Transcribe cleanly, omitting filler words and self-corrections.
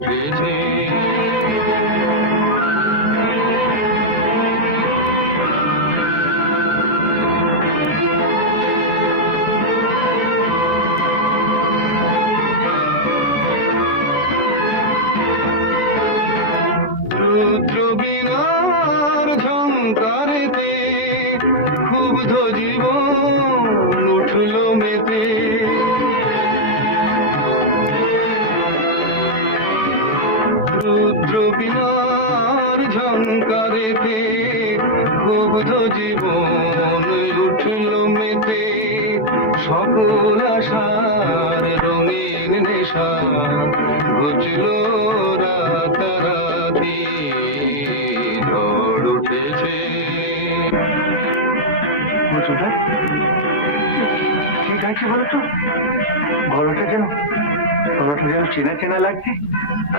রুদ্র বীণার ঝঙ্কারেতে ক্ষুব্ধ জীবন উঠল মেতে। রুদ্র বীণার ঝঙ্কারেতে ক্ষুব্ধ জীবন উঠল মেতে। সকল আশার রঙিন নেশা ঘুচল রাতারাতি, ঝড় উঠেছে। ঠিক আছে বলো তো, গলাটা যেন চেনা চেনা লাগছে।